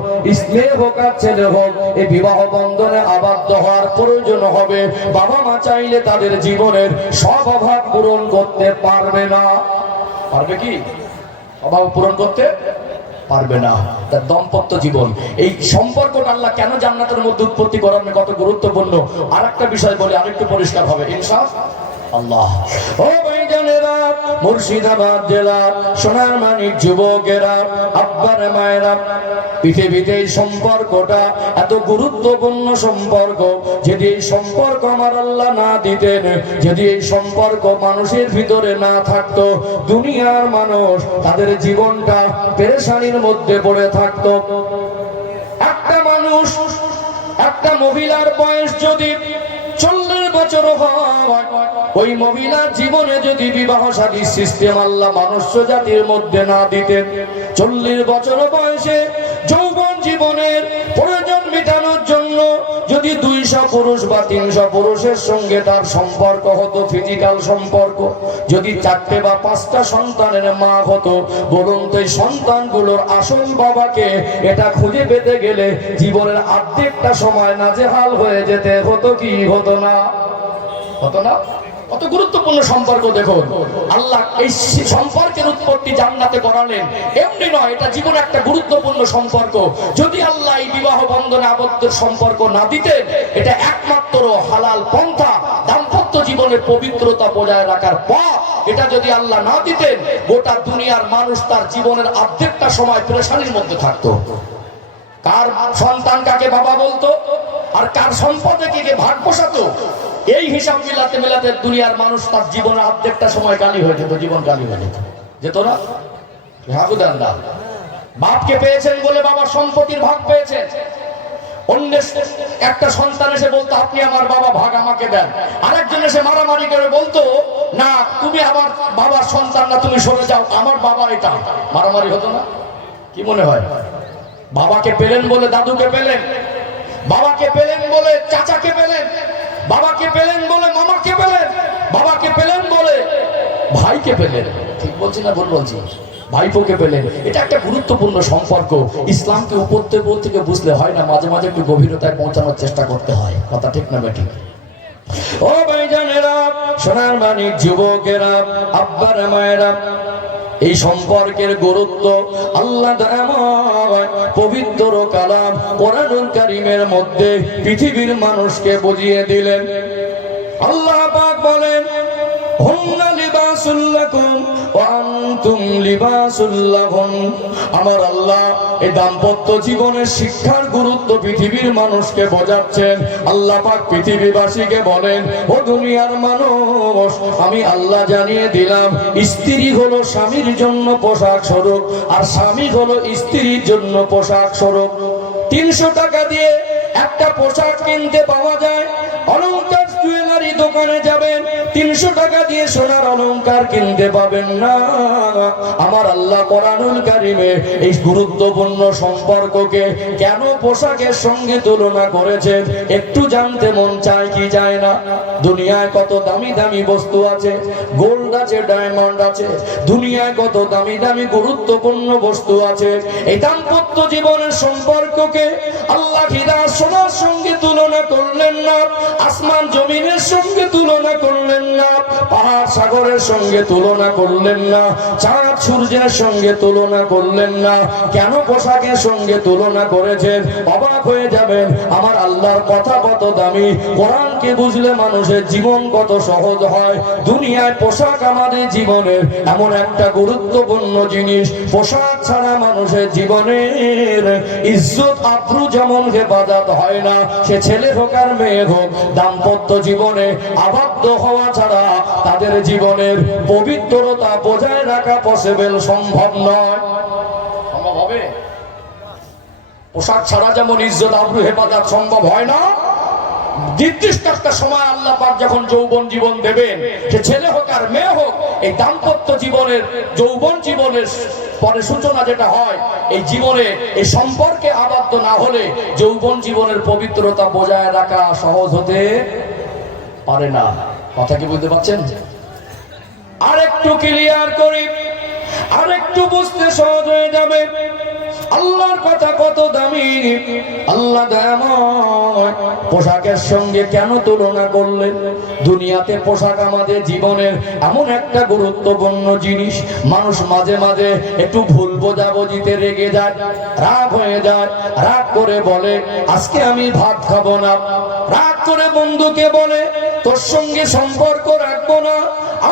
মেয়ে হোক আর ছেলে হোক, এই বিবাহ বন্ধনে আবদ্ধ হওয়ার প্রয়োজন হবে। বাবা মা চাইলে তাদের জীবনের সব অভাব পূরণ করতে পারবে না। পারবে কি? অভাব পূরণ করতে পারবে না। তার দাম্পত্য জীবন, এই সম্পর্কটা আল্লাহ কেন জান্নাতের মধ্যে উৎপত্তি করানো কত গুরুত্বপূর্ণ। আর একটা বিষয় বলি, আরেকটু পরিষ্কার হবে ইনশাআল্লাহ। ও ভাইজানেরা, মুর্শিদাবাদ জেলার সোনার মানিক যুবকেরা, আব্বার মায়েরা, পৃথিবীতে এই সম্পর্কটা এত গুরুত্বপূর্ণ সম্পর্ক। যদি এই সম্পর্ক আমার আল্লাহ না দিতেন, যদি এই সম্পর্ক মানুষের ভিতরে না থাকতো, দুনিয়ার মানুষ তাদের জীবনটা পেরেশানির মধ্যে পড়ে থাকতো। একটা মানুষ, একটা মহিলার বয়স যদি 40 বছর হয়, ওই মহিলার জীবনে যদি বিবাহ শাদীর সিস্টেম আল্লাহ মানুষ্য জাতির মধ্যে না দিতেন, 40 বছর বয়সে যৌবন জীবনের প্রয়োজন মেটানোর জন্য যদি 200 পুরুষ বা 300 পুরুষের সঙ্গে তার সম্পর্ক হতো, ফিজিক্যাল সম্পর্ক, যদি 4টে বা 5টা সন্তানের মা হতো, বলুন তো এই সন্তানগুলোর আসল বাবাকে এটা খুঁজে পেতে গেলে জীবনের অর্ধেকটা সময় নাজেহাল হয়ে যেতে হতো কি হতো না? হতো না? কত গুরুত্বপূর্ণ সম্পর্ক দেখুন। আল্লাহ এই সম্পর্কের উৎপত্তি জান্নাতে করালেন, এমনি নয়, এটা জীবনে একটা গুরুত্বপূর্ণ সম্পর্ক। যদি আল্লাহ এই বিবাহ বন্ধনে আবদ্ধ সম্পর্ক না দিতেন, এটা একমাত্র হালাল পন্থা, দাম্পত্য জীবনের পবিত্রতা বজায় রাখার পথ, এটা যদি আল্লাহ না দিতেন, গোটা দুনিয়ার মানুষ তার জীবনের অর্ধেকটা সময় পেরেশানির মধ্যে থাকতো। কার সন্তান কাকে বাবা বলতো, আর কার সম্পদে কে ভাগ বসাতো, এই হিসাব মিলাতে মিলাতে দুনিয়ার মানুষ তার জীবনের অর্ধেকটা সময় গালি হয়ে যেত, জীবন গালি হয়ে যেত। যেত না? বাপকে পেয়েছেন বলে বাবার সম্পত্তির ভাগ পেয়েছেন, অন্য একটা সন্তান এসে বলতো আপনি আমার বাবা, ভাগ আমাকে দেন। আরেকজন এসে মারামারি করে বলতো না তুমি আমার বাবার সন্তান না, তুমি সরে যাও, আমার বাবা এটা। মারামারি হতো না? কি মনে হয়? বাবাকে পেলেন বলে দাদুকে পেলেন, বাবাকে পেলেন বলে চাচাকে পেলেন, বাবাকে পেলেন বলে মামাকে পেলেন, বাবাকে পেলেন বলে ভাইকে পেলেন। ঠিক বলছি না ভুল বলছি? ভাইপোকে পেলেন। এটা একটা গুরুত্বপূর্ণ সম্পর্ক। ইসলামকে উপর থেকে বুঝলে হয় না, মাঝে মাঝে একটু গভীরতায় পৌঁছানোর চেষ্টা করতে হয়। কথা ঠিক না বেঠিক? ও ভাইজানেরা, সোনার মানিক যুবকেরা, আব্বার মায়েরা, এই সম্পর্কের গুরুত্ব আল্লাহ পবিত্র কালাম কোরআনুল কারীমের মধ্যে পৃথিবীর মানুষকে বুঝিয়ে দিলেন। আল্লাহ পাক বলেন হুন্না লিবাসুল লাকুম ওয়া আনতুম লিবাসুল লাহুম। আমার আল্লাহ এই দাম্পত্য জীবনের শিক্ষার গুরুত্ব পৃথিবীর মানুষকে বোঝাচ্ছেন। আল্লাহ পাক পৃথিবীবাসীকে বলেন, ও দুনিয়ার মানুষ, আমি আল্লাহ জানিয়ে দিলাম স্ত্রী হলো স্বামীর জন্য পোশাক স্বরূপ, আর স্বামী হলো স্ত্রীর জন্য পোশাক স্বরূপ। 300 টাকা দিয়ে একটা পোশাক কিনতে পাওয়া যায়, অলংকার জুয়েলারি দোকানে যাবেন, 300 টাকা দিয়ে সোনার অলংকার কিনতে পাবেন না। আমার আল্লাহ কোরআনুল কারীমে এই গুরুত্বপূর্ণ সম্পর্ককে কেন পোশাকের সঙ্গে তুলনা করেছেন একটু জানতে মন চায় কি যায় না? দুনিয়ায় কত দামি দামি বস্তু আছে, গোল্ড আছে, ডায়মন্ড আছে, দুনিয়ায় কত দামি দামি গুরুত্বপূর্ণ বস্তু আছে। এই দাম্পত্য জীবনের সম্পর্ককে আল্লাহ হীরা সোনার সঙ্গে তুলনা করলেন না, আসমান জমিনের সঙ্গে তুলনা করলেন না, পাহাড় সাগরের সঙ্গে তুলনা করলেন না, চাঁদ সূর্যের সঙ্গে তুলনা করলেন না। কেন পোশাকের সঙ্গে তুলনা করেছেন? অবাক হয়ে যাবেন। আমার আল্লাহর কথা কত দামি, কোরআন বিধানকে বুঝলে মানুষের জীবন কত সহজ হয়। দুনিয়ায় পোশাক আমাদের জীবনের এমন একটা গুরুত্বপূর্ণ জিনিস, পোশাক ছাড়া মানুষের জীবনের ইজ্জত আব্রু যেমন হেফাজত হয় না, সে ছেলে হোক আর মেয়ে হোক, দাম্পত্য জীবনে আবদ্ধ হওয়া ছাড়া তাদের জীবনের পবিত্রতা বজায় রাখা পসিবল, সম্ভব নয়। সম্ভব হবে? পোশাক ছাড়া যেমন ইজ্জত আব্রু হেফাজত সম্ভব হয় না, নির্দিষ্ট একটা সময় আল্লাহ পাক যখন যৌবন জীবন দেবেন, সে ছেলে হোক আর মেয়ে হোক, এই দাম্পত্য জীবনের যৌবন জীবনের পরে সূচনা যেটা হয়, এই জীবনে এই সম্পর্কে আবদ্ধ না হলে যৌবন জীবনের পবিত্রতা বজায় রাখা সহজ হতে পারে না। কথা কি বুঝতে পারছেন? আর একটু ক্লিয়ার করি, আর একটু বুঝতে সহজ হয়ে যাবে। আল্লাহর কথা কত দামি, আল্লাহ দয়াময় পোশাকের সঙ্গে কেন তুলনা করলেন? দুনিয়াতে পোশাক আমাদের জীবনের এমন একটা গুরুত্বপূর্ণ জিনিস, মানুষ মাঝে মাঝে একটু ভুল বোঝাবুঝিতে রেগে যায়, রাগ হয়ে যায়, রাগ করে বলে আজকে আমি ভাত খাবো না, রাগ করে বন্ধুকে বলে তোর সঙ্গে সম্পর্ক রাখবো না,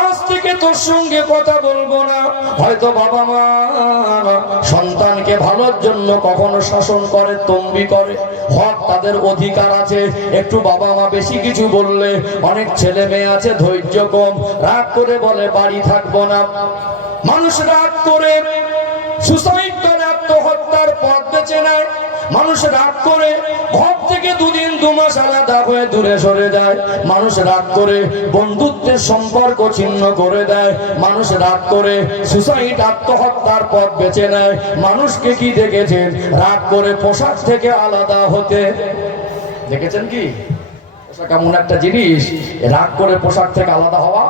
আজ থেকে তোর সঙ্গে কথা বলবো না। হয়তো বাবা মা সন্তানকে ভালোর জন্য কখনো শাসন করে, তম্বি করে, হক তাদের অধিকার আছে। একটু বাবা মা বেশি কিছু বললে, অনেক ছেলে মেয়ে আছে ধৈর্য কম, রাগ করে বলে বাড়ি থাকবো না। মানুষ রাগ করে সুসাইড করে, আত্মহত্যার পথ বেছে নেয়। মানুষ রাগ করে ঘর থেকে দুদিন দু মাস আলাদা হয়ে দূরে সরে যায়। মানুষ রাগ করে বন্ধুত্বের সম্পর্ক ছিন্ন করে দেয়। মানুষ রাগ করে সুসাইড, আত্মহত্যার পথ বেছে নেয়। মানুষকে কি দেখেছেন রাগ করে পোশাক থেকে আলাদা হতে? দেখেছেন কি? পোশাক এমন একটা জিনিস, রাগ করে পোশাক থেকে আলাদা হওয়া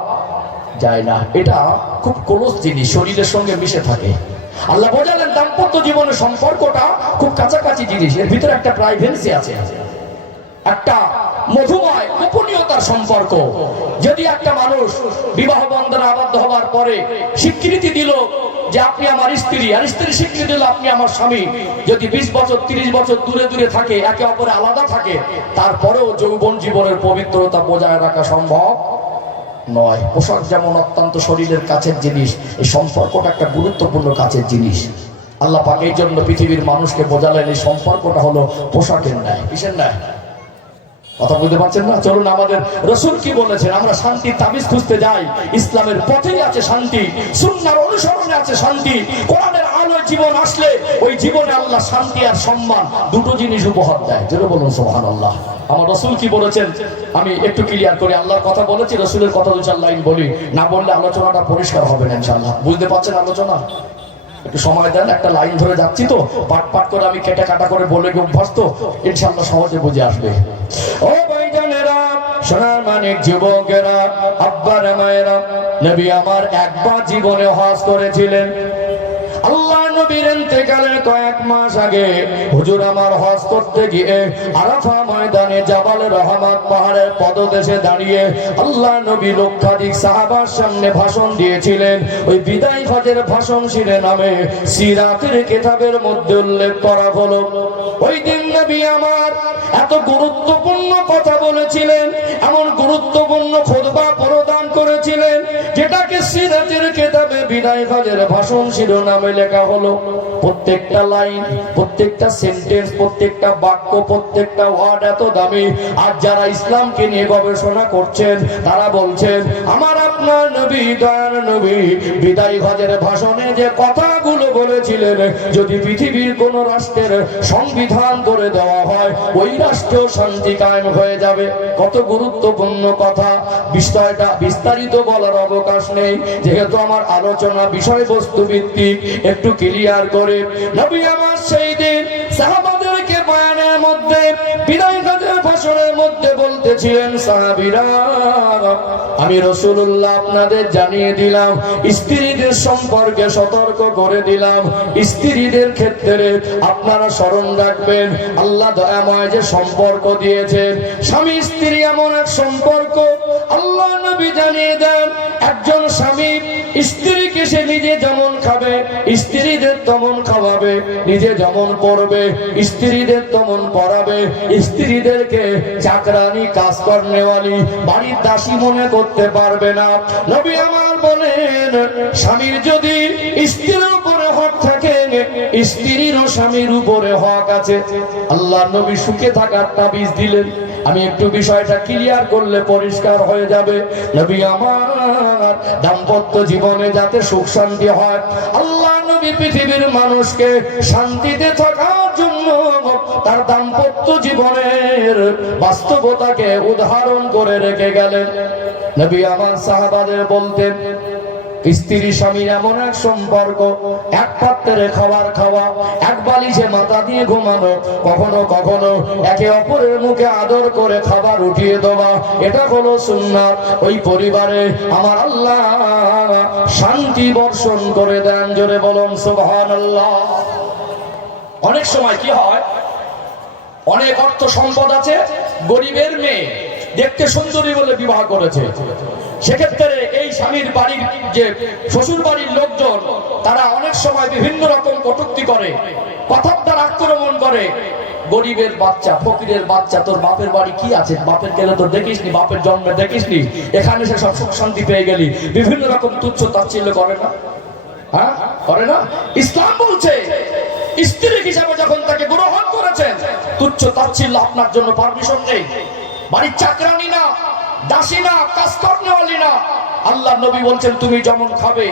যায় না। এটা খুব ক্লোজ জিনিস, শরীরের সঙ্গে মিশে থাকে। আল্লাহ বোঝালেন দাম্পত্য জীবনের সম্পর্কটা খুব কাছাকাছি জিনিস, এর ভিতরে একটা প্রাইভেসি আছে, একটা মধুময় গোপনীয়তার সম্পর্ক। যদি একটা মানুষ বিবাহ বন্ধনে আবদ্ধ হওয়ার পরে স্বীকৃতি দিল যে আপনি আমার স্ত্রী, আর স্ত্রী স্বীকৃতি দিল আপনি আমার স্বামী, যদি 20 বছর 30 বছর দূরে দূরে থাকে, একে অপরে আলাদা থাকে, তারপরেও যৌবন জীবনের পবিত্রতা বজায় রাখা সম্ভব নয়। পোশাক যেমন অত্যন্ত শরীরের কাছের জিনিস, এই সম্পর্কটা একটা গুরুত্বপূর্ণ কাছের জিনিস। আল্লাহ পাক এই জন্য পৃথিবীর মানুষকে বোঝালেন এই সম্পর্কটা হলো পোশাকের ন্যায়। কিসের ন্যায়? কথা বুঝতে পারছেন না? চলুন, আমাদের রাসূল কি বলেছেন, আমরা শান্তির তাবিজ খুঁজতে যাই। ইসলামের পথেই আছে শান্তি, সুন্নাহর অনুসরণে আছে শান্তি। কোরআনের আলোয় জীবন আসলে ওই জীবনে আল্লাহ শান্তি আর সম্মান দুটো জিনিস উপহার দেয়। যেটা বলুন সুবহানাল্লাহ। আমার রাসূল কি বলেছেন আমি একটু ক্লিয়ার করি। আল্লাহর কথা বলেছি, রাসূলের কথা 2-4 লাইন বলি, না বললে আলোচনাটা পরিষ্কার হবে না ইনশাআল্লাহ। বুঝতে পারছেন আলোচনা? একটু সময় দেন, একটা লাইন ধরে যাচ্ছি তো, পাট পাট করে আমি কেটে কাটা করে বলে অভ্যাস তো, ইনশাআল্লাহ সহজে বুঝে আসবে। ও ভাইজানেরা, সোনার মানিক যুবকেরা, আব্বারা মায়েরা, নবী আমার একবার জীবনে হজ করেছিলেন। আল্লাহ নবীর ইন্তেকালের কয়েক মাস আগে হুজুর আমার হজ করতে গিয়ে আরাফা ময়দানে জাবাল রহমত পাহাড়ের পদদেশে দাঁড়িয়ে আল্লাহ নবী লক্ষাধিক সাহাবার সামনে ভাষণ দিয়েছিলেন। ওই বিদায় হজের ভাষণ শিরোনামে সিরাতের কিতাবের মধ্যে উল্লেখ করা হলো, ওই দিন নবী আমার এত গুরুত্বপূর্ণ কথা বলেছিলেন, এমন গুরুত্বপূর্ণ খুতবা প্রদান করেছিলেন, যেটাকে সিরাতের কিতাবে বিদায় হজের ভাষণ শিরোনামে লেখা হলো। প্রত্যেকটা লাইন, প্রত্যেকটা সেন্টেন্স, প্রত্যেকটা বাক্য, প্রত্যেকটা ওয়ার্ড এত দামি। আর যারা ইসলামকে নিয়ে গবেষণা করছেন তারা বলছেন আমার আপনার নবী, দয়ার নবী বিদায় হজের ভাষণে যে কথাগুলো বলেছিলেন, যদি পৃথিবীর কোন রাষ্ট্রের সংবিধান করে দেওয়া হয়, ওই রাষ্ট্রেও শান্তি কায়েম হয়ে যাবে। কত গুরুত্বপূর্ণ কথা। বিষয়টা বিস্তারিত বলার অবকাশ নেই, যেহেতু আমার আলোচনা বিষয়বস্তু ভিত্তিক। একটু ক্লিয়ার করে নবী আমার সেই দিন সাহাবাদেরকে বয়ানের মধ্যে, বিদায় হজের ভাষণের মধ্যে বলতেছিলেন, সাহাবীরা আমি রাসূলুল্লাহ আপনাদের জানিয়ে দিলাম, স্ত্রীদের সম্পর্কে সতর্ক করে দিলাম। স্ত্রীদের ক্ষেত্রে আপনারা স্মরণ রাখবেন আল্লাহ দয়াময় যে সম্পর্ক দিয়েছেন, স্বামী স্ত্রী এমন এক সম্পর্ক। আল্লাহ নবী জানিয়ে দেন একজন স্বামী স্ত্রীকে সে নিজে যেমন খাবে, স্ত্রীদের তেমন খাওয়া খাওয়াবে, নিজে যেমন পড়বে স্ত্রীদের তেমন পড়াবে, স্ত্রীদেরকে চাকরানি কাজ করনেওয়ালি বাড়ির দাসী মনে করতে পারবে না। নবী আমার বলেন, স্বামীর যদি স্ত্রীর উপরে হক থাকে, স্ত্রীরও স্বামীর উপরে হক আছে। আল্লাহ নবী সুখে থাকার তাবিজ দিলেন। আমি একটু বিষয়টা ক্লিয়ার করলে পরিষ্কার হয়ে যাবে। নবী আমার দাম্পত্য জীবনে যাতে সুখ শান্তি হয়, আল্লাহ নবী পৃথিবীর মানুষকে শান্তিতে থাকার জন্য তার দাম্পত্য জীবনের বাস্তবতাকে উদাহরণ করে রেখে গেলেন। নবী আমার সাহাবাদের বলতেন, স্ত্রী স্বামী এমন এক সম্পর্ক, এক পাত্রে খাবার খাওয়া, এক বালিশে মাথা দিয়ে ঘুমানো, কখনো কখনো একে অপরের মুখে আদর করে খাবার উঠিয়ে দেওয়া, এটা হলো সুন্নাত। ওই পরিবারে আমার আল্লাহ শান্তি বর্ষণ করে দেন। জোরে বলুন সুবহানাল্লাহ। অনেক সময় কি হয়, অনেক অর্থ সম্পদ আছে, গরিবের মেয়ে দেখতে সুন্দরী বলে বিবাহ করেছে, সেক্ষেত্রে এই স্বামীর বাড়ির যে শ্বশুর বাড়ির লোকজন তারা অনেক সময় বিভিন্ন রকম কটূক্তি করে, কথার দ্বারা আক্রমণ করে। গরিবের বাচ্চা, ফকিরের বাচ্চা, তোর বাপের বাড়ি কি আছে, বাপের গেলে তো দেখিসনি, বাপের জন্মে দেখিসনি, এখানে সে সব সুখ শান্তি পেয়ে গেলি, বিভিন্ন রকম তুচ্ছ তাচ্ছিল্য করে না? হ্যাঁ, করে না? ইসলাম বলছে স্ত্রী হিসাবে যখন তাকে গ্রহণ করেছেন, তুচ্ছ তাচ্ছিল্য আপনার জন্য পারমিশন নেই। বাড়ির চাকরানি না, দাসী না, কাজ করনেওয়ালি না। আল্লাহ নবী বলছেন, তুমি যেমন খাবে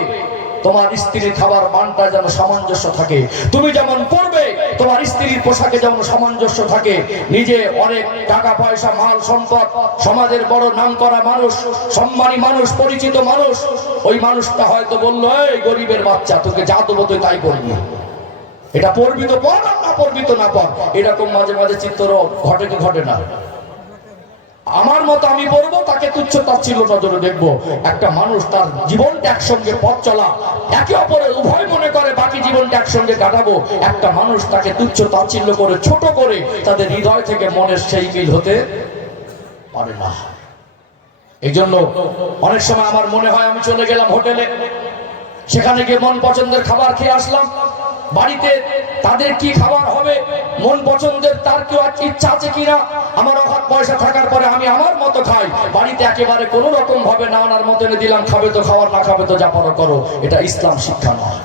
তোমার স্ত্রীর খাবার মানটা যেন সামঞ্জস্য থাকে, তুমি যেমন পড়বে তোমার স্ত্রীর পোশাকে যেমন সামঞ্জস্য থাকে। নিজে অনেক টাকা পয়সা মাল সম্পদ, সমাজের বড় নামকরা মানুষ, সম্মানী মানুষ, পরিচিত মানুষ, ওই মানুষটা হয়তো বললো, এই গরিবের বাচ্চা, তোকে যা দেবো তুই তাই করবি, এটা পড়বি তো পড়, না পড়বি তো না পড়। এরকম মাঝে মাঝে চিত্র ঘটে কি ঘটে না? আমার মতো আমি বলবো, তাকে তুচ্ছ তাচ্ছিল্য নজরে দেখবো। একটা মানুষ তার জীবনটা একসঙ্গে পথ চলা, একে অপরের উভয় মনে করে বাকি জীবনটা একসঙ্গে কাটাবো, একটা মানুষ তাকে তুচ্ছ তাচ্ছিল্য করে, ছোট করে, তাদের হৃদয় থেকে মনের সেই মিল হতে পারে না। এই জন্য অনেক সময় আমার মনে হয়, আমি চলে গেলাম হোটেলে, সেখানে গিয়ে মন পছন্দের খাবার খেয়ে আসলাম, বাড়িতে তাদের কি খাবার হবে, মন পছন্দের তার কেউ ইচ্ছা আছে কিনা, আমার অভাব পয়সা থাকার পরে আমি আমার মতো খাই, বাড়িতে একেবারে কোনো রকম ভাবে না আনার মতো এনে দিলাম, খাবে তো খাওয়ার, না খাবে তো যা পারো করো। এটা ইসলাম শিক্ষা নয়।